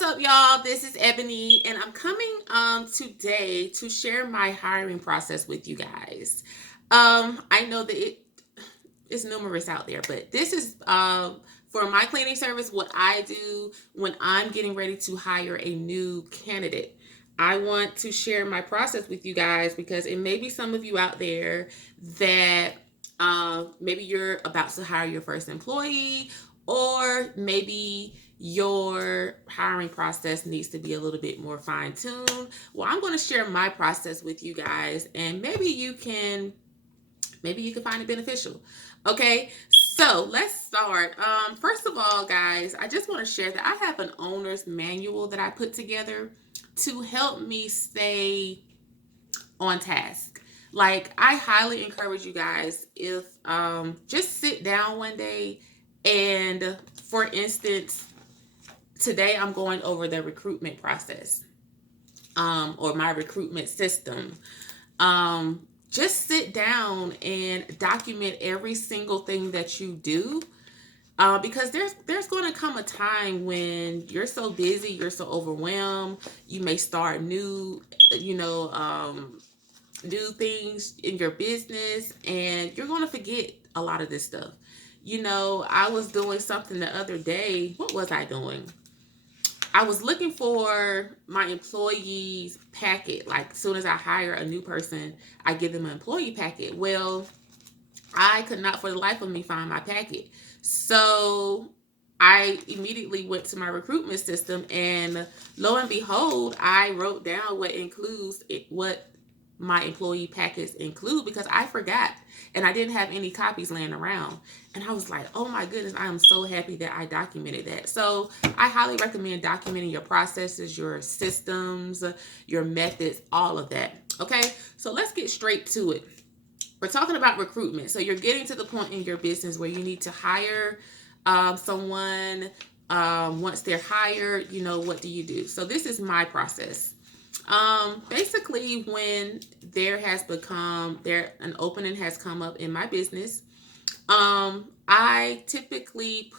What's up, y'all? This is Ebony, and I'm coming today to share my hiring process with you guys. I know that it's numerous out there, but this is for my cleaning service. What I do when I'm getting ready to hire a new candidate. I want to share my process with you guys because it may be some of you out there that maybe you're about to hire your first employee, or maybe your hiring process needs to be a little bit more fine tuned. Well, I'm going to share my process with you guys, and maybe you can find it beneficial. Okay, so let's start. First of all, guys, I just want to share that I have an owner's manual that I put together to help me stay on task. Like, I highly encourage you guys, if just sit down one day and, for instance, today I'm going over the recruitment process, or my recruitment system. Just sit down and document every single thing that you do, because there's going to come a time when you're so busy, you're so overwhelmed. You may start new things in your business, and you're going to forget a lot of this stuff. I was doing something the other day. What was I doing? I was looking for my employees packet. Like, as soon as I hire a new person, I give them an employee packet. Well, I could not for the life of me find my packet. So I immediately went to my recruitment system, and lo and behold, I wrote down what my employee packets include, because I forgot and I didn't have any copies laying around. And I was like, oh my goodness, I am so happy that I documented that. So I highly recommend documenting your processes, your systems, your methods, all of that. Okay, so let's get straight to it. We're talking about recruitment. So you're getting to the point in your business where you need to hire someone. Once they're hired, what do you do? So this is my process. Basically, when an opening has come up in my business, I typically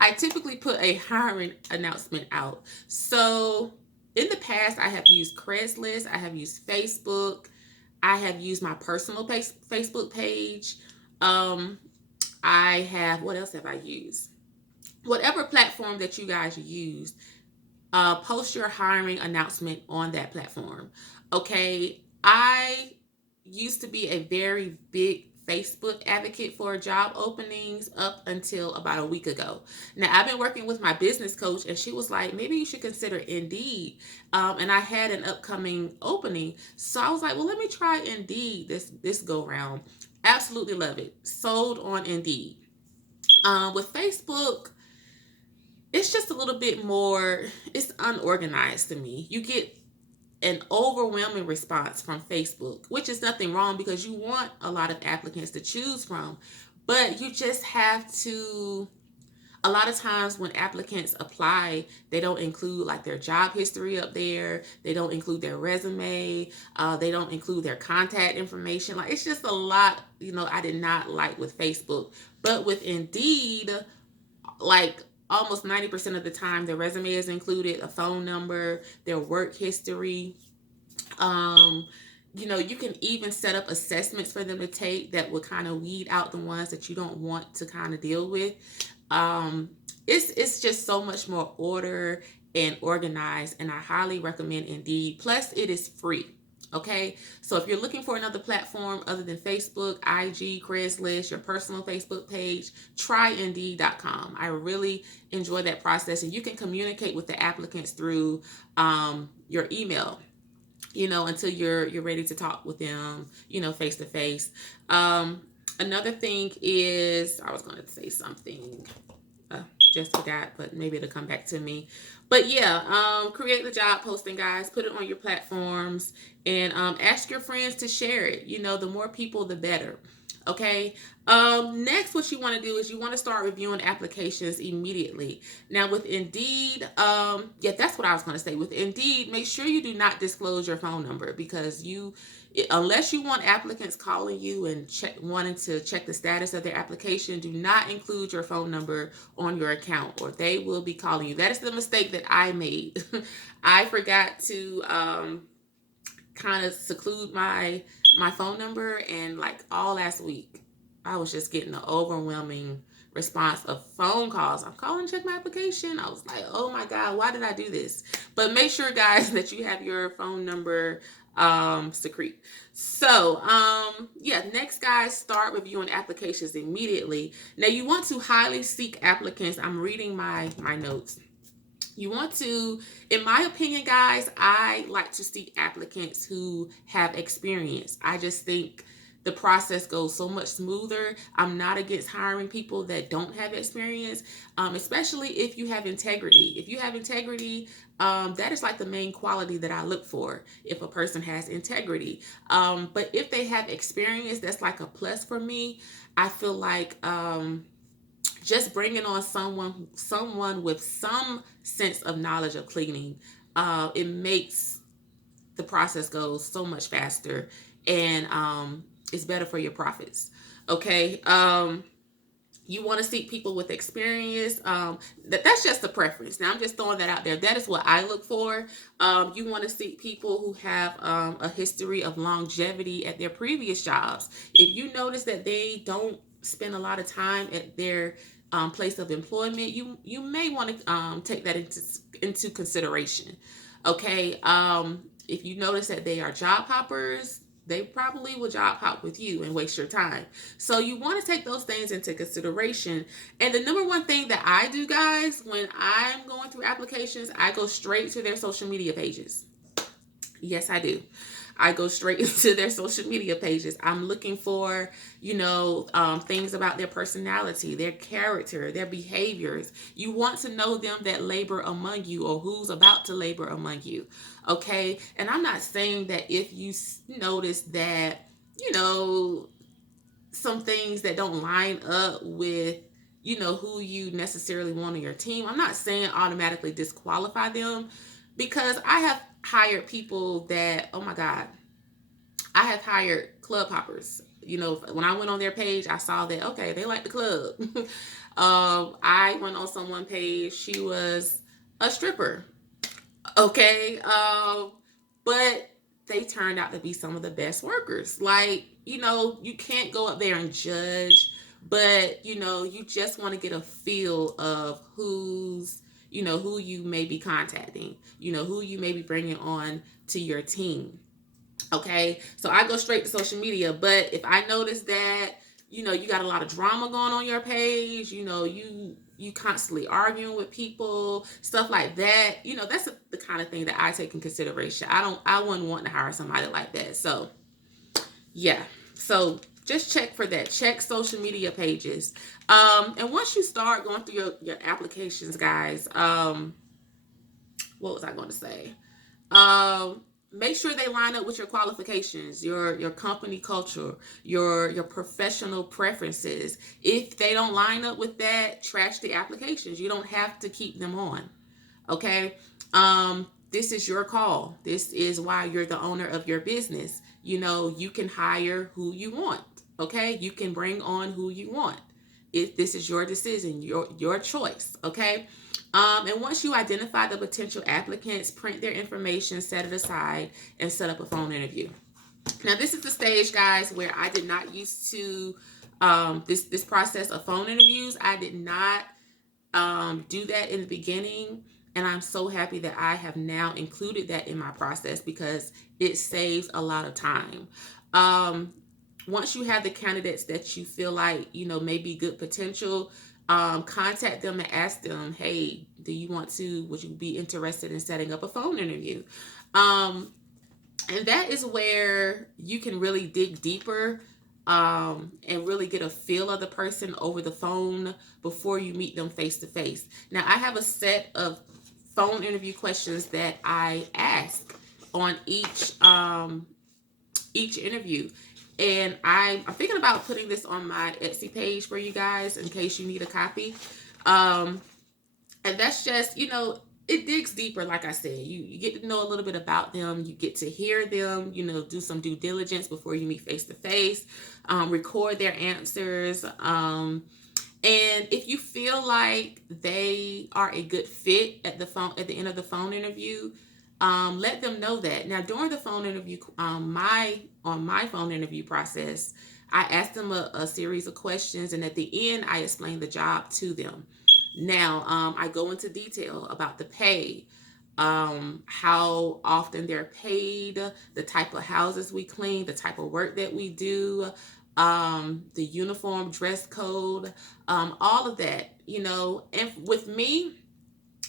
I typically put a hiring announcement out. So in the past, I have used Craigslist, I have used Facebook, I have used my personal Facebook page. Um, what else have I used? Whatever platform that you guys use, post your hiring announcement on that platform. Okay, I used to be a very big Facebook advocate for job openings up until about a week ago. Now, I've been working with my business coach, and she was like, maybe you should consider Indeed. And I had an upcoming opening. So I was like, well, let me try Indeed this go round. Absolutely love it. Sold on Indeed. With Facebook, it's just a little bit more, it's unorganized to me. You get an overwhelming response from Facebook, which is nothing wrong because you want a lot of applicants to choose from. But you just have to, a lot of times when applicants apply, they don't include like their job history up there. They don't include their resume. They don't include their contact information. Like, it's just a lot, I did not like with Facebook. But with Indeed, like, almost 90% of the time, their resume is included, a phone number, their work history. You can even set up assessments for them to take that will kind of weed out the ones that you don't want to kind of deal with. It's just so much more order and organized, and I highly recommend Indeed. Plus, it is free. Okay, so if you're looking for another platform other than Facebook, IG, Craigslist, your personal Facebook page, try Indeed.com. I really enjoy that process, and you can communicate with the applicants through your email, until you're ready to talk with them, face to face. Another thing is, I was going to say something. Just forgot, but maybe it'll come back to me. But yeah, create the job posting, guys. Put it on your platforms, and ask your friends to share it. The more people, the better. Okay. Next, what you want to do is you want to start reviewing applications immediately. Now, with Indeed, yeah, that's what I was going to say. With Indeed, make sure you do not disclose your phone number, because unless you want applicants calling you and wanting to check the status of their application, do not include your phone number on your account, or they will be calling you. That is the mistake that I made. I forgot to kind of seclude my phone number, and like all last week I was just getting an overwhelming response of phone calls. I'm calling to check my application. I was like, oh my god, why did I do this? But make sure, guys, that you have your phone number secrete. So yeah, next, guys, start reviewing applications immediately. Now, you want to highly seek applicants. I'm reading my notes. You want to, in my opinion, guys, I like to seek applicants who have experience. I just think the process goes so much smoother. I'm not against hiring people that don't have experience, especially if you have integrity. If you have integrity, that is like the main quality that I look for if a person has integrity. But if they have experience, that's like a plus for me. I feel like just bringing on someone with some sense of knowledge of cleaning, it makes the process go so much faster, and it's better for your profits. Okay. You want to seek people with experience. That's just a preference. Now, I'm just throwing that out there. That is what I look for. You want to seek people who have a history of longevity at their previous jobs. If you notice that they don't spend a lot of time at their place of employment, you may want to take that into consideration. Okay. If you notice that they are job hoppers, they probably will job hop with you and waste your time. So you want to take those things into consideration. And the number one thing that I do, guys, when I'm going through applications, I go straight to their social media pages. Yes, I do. I go straight into their social media pages. I'm looking for, things about their personality, their character, their behaviors. You want to know them that labor among you, or who's about to labor among you. Okay. And I'm not saying that if you notice that, some things that don't line up with, who you necessarily want on your team, I'm not saying automatically disqualify them, because I have hired people that, oh my God, I have hired club hoppers. When I went on their page, I saw that, okay, they like the club. I went on someone page, she was a stripper. Okay. But they turned out to be some of the best workers. Like, you can't go up there and judge, but, you just want to get a feel of who you may be contacting, who you may be bringing on to your team. Okay. So I go straight to social media. But if I notice that, you got a lot of drama going on your page, you constantly arguing with people, stuff like that, that's the kind of thing that I take in consideration. I wouldn't want to hire somebody like that. So yeah. So just check for that. Check social media pages. And once you start going through your applications, guys, what was I going to say? Make sure they line up with your qualifications, your company culture, your professional preferences. If they don't line up with that, trash the applications. You don't have to keep them on. Okay. This is your call. This is why you're the owner of your business. You can hire who you want. Okay. You can bring on who you want. If this is your decision, your choice. Okay. And once you identify the potential applicants, print their information, set it aside, and set up a phone interview. Now, this is the stage, guys, where I did not used to this process of phone interviews. I did not do that in the beginning, and I'm so happy that I have now included that in my process, because it saves a lot of time. Once you have the candidates that you feel like may be good potential, contact them and ask them, hey, would you be interested in setting up a phone interview? And that is where you can really dig deeper, and really get a feel of the person over the phone before you meet them face to face. Now, I have a set of phone interview questions that I ask on each interview. And I'm thinking about putting this on my Etsy page for you guys in case you need a copy. Um, and that's just, it digs deeper. Like I said, you get to know a little bit about them. You get to hear them, do some due diligence before you meet face to face, record their answers. And if you feel like they are a good fit at the end of the phone interview, let them know that. Now, during the phone interview, on my phone interview process, I asked them a series of questions, and at the end, I explained the job to them. Now, I go into detail about the pay, how often they're paid, the type of houses we clean, the type of work that we do, the uniform dress code, all of that, And with me,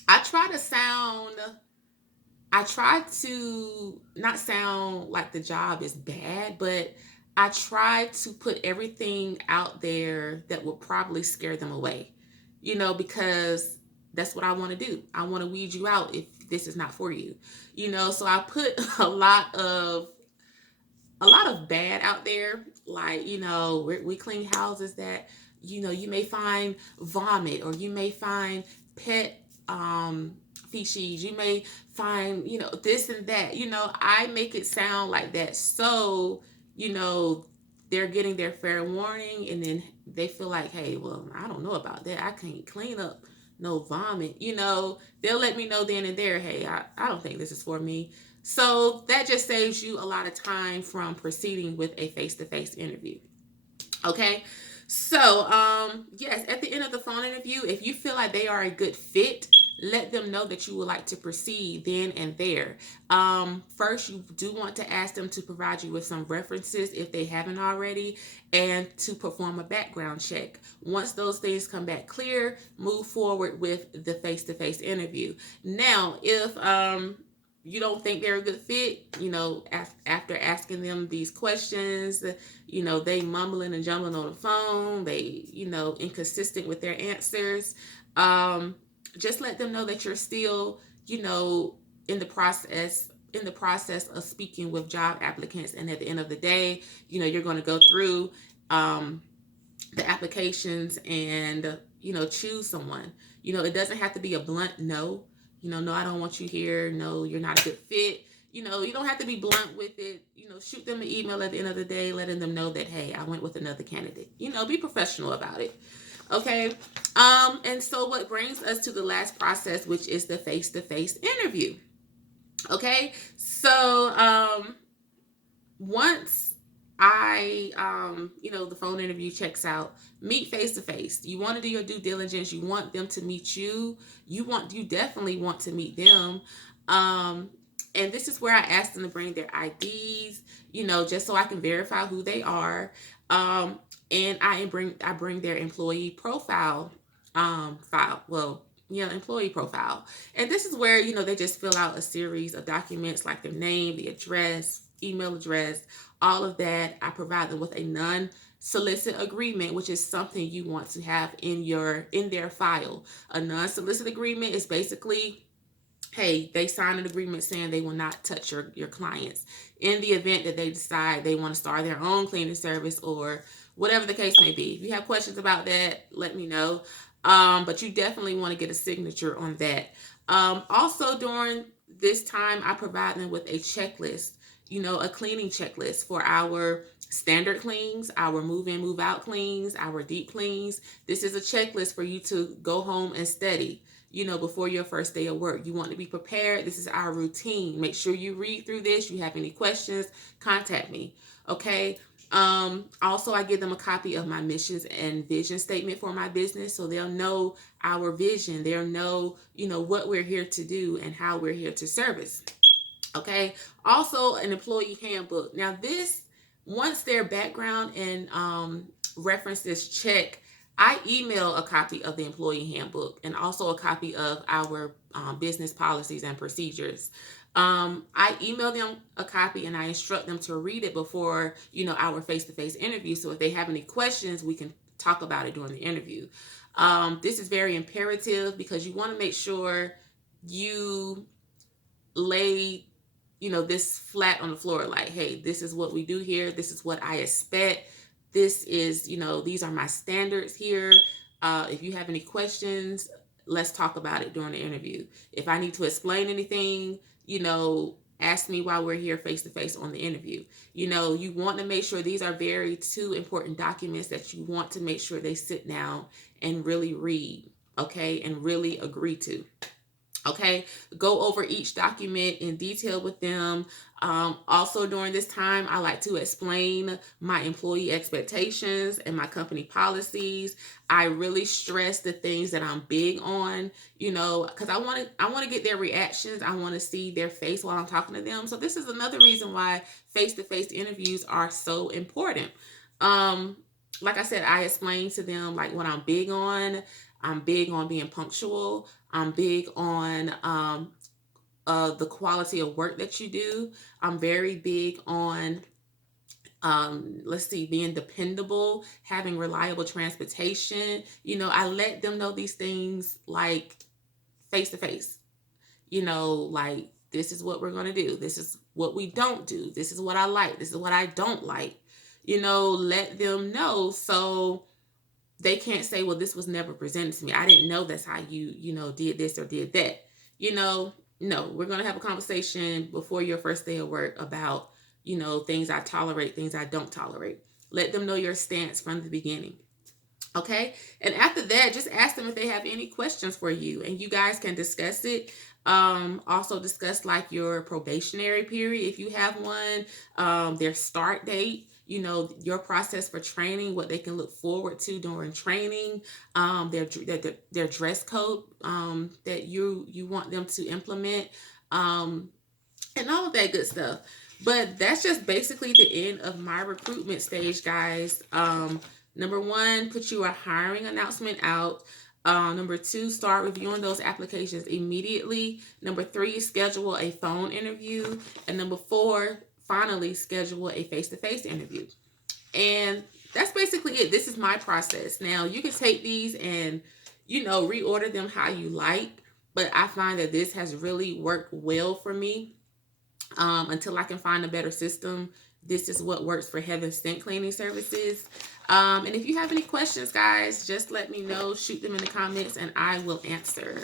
I try to sound, I try to not sound like the job is bad, but I try to put everything out there that would probably scare them away, because that's what I want to do. I want to weed you out if this is not for you, So I put a lot of bad out there, like, we clean houses that, you may find vomit, or you may find pet feces, you may find, this and that. I make it sound like that, so, you know they're getting their fair warning, and then they feel like, hey, well, I don't know about that, I can't clean up no vomit. They'll let me know then and there, hey, I don't think this is for me. So that just saves you a lot of time from proceeding with a face-to-face interview. Okay. So, yes, at the end of the phone interview, if you feel like they are a good fit, let them know that you would like to proceed then and there. First, you do want to ask them to provide you with some references if they haven't already, and to perform a background check. Once those things come back clear, move forward with the face-to-face interview. Now, if you don't think they're a good fit, after asking them these questions, they mumbling and jumbling on the phone, they, inconsistent with their answers, just let them know that you're still, in the process of speaking with job applicants. And at the end of the day, you're going to go through the applications and, choose someone. It doesn't have to be a blunt no. No, I don't want you here. No, you're not a good fit. You don't have to be blunt with it. Shoot them an email at the end of the day, letting them know that, hey, I went with another candidate. Be professional about it. Okay. And so what brings us to the last process, which is the face-to-face interview. Okay. So, once the phone interview checks out, meet face to face. You want to do your due diligence. You want them to meet you. You definitely want to meet them. And this is where I ask them to bring their IDs, just so I can verify who they are. And I bring their employee profile, file. Well, employee profile. And this is where, they just fill out a series of documents like their name, the address, email address, all of that. I provide them with a non-solicit agreement, which is something you want to have in their file. A non-solicit agreement is basically, hey, they sign an agreement saying they will not touch your clients in the event that they decide they want to start their own cleaning service, or whatever the case may be. If you have questions about that, let me know. But you definitely want to get a signature on that. Also, during this time, I provide them with a checklist, a cleaning checklist for our standard cleans, our move in, move out cleans, our deep cleans. This is a checklist for you to go home and study, before your first day of work. You want to be prepared. This is our routine. Make sure you read through this. You have any questions, contact me. Okay. Also, I give them a copy of my missions and vision statement for my business, so they'll know our vision. They'll know, what we're here to do and how we're here to service. Okay. Also, an employee handbook. Now, once their background and references check, I email a copy of the employee handbook and also a copy of our business policies and procedures. I email them a copy and I instruct them to read it before, our face-to-face interview. So if they have any questions, we can talk about it during the interview. This is very imperative because you want to make sure you lay this flat on the floor, like, hey, this is what we do here. This is what I expect. This is, these are my standards here. If you have any questions, let's talk about it during the interview. If I need to explain anything, ask me while we're here face to face on the interview. You want to make sure these are very two important documents that you want to make sure they sit down and really read, okay, and really agree to. Okay, go over each document in detail with them. Also, during this time, I like to explain my employee expectations and my company policies. I really stress the things that I'm big on, because I want to get their reactions. I want to see their face while I'm talking to them. So this is another reason why face-to-face interviews are so important. Like I said, I explained to them like what I'm big on. I'm big on being punctual. I'm big on the quality of work that you do. I'm very big on, being dependable, having reliable transportation. I let them know these things like face to face. Like, this is what we're going to do. This is what we don't do. This is what I like. This is what I don't like. Let them know so they can't say, well, this was never presented to me. I didn't know that's how you did this or did that. No, we're going to have a conversation before your first day of work about, things I tolerate, things I don't tolerate. Let them know your stance from the beginning. Okay. And after that, just ask them if they have any questions for you and you guys can discuss it. Also discuss like your probationary period, if you have one, their start date, your process for training, what they can look forward to during training, their dress code, that you want them to implement, and all of that good stuff. But that's just basically the end of my recruitment stage, guys. Number one, put your hiring announcement out. Number two, start reviewing those applications immediately. Number three, schedule a phone interview. And number four, finally, schedule a face-to-face interview. And that's basically it. This is my process. Now, you can take these and, reorder them how you like. But I find that this has really worked well for me. Until I can find a better system, this is what works for Heaven Stent Cleaning Services. And if you have any questions, guys, just let me know. Shoot them in the comments and I will answer.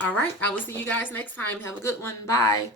All right. I will see you guys next time. Have a good one. Bye.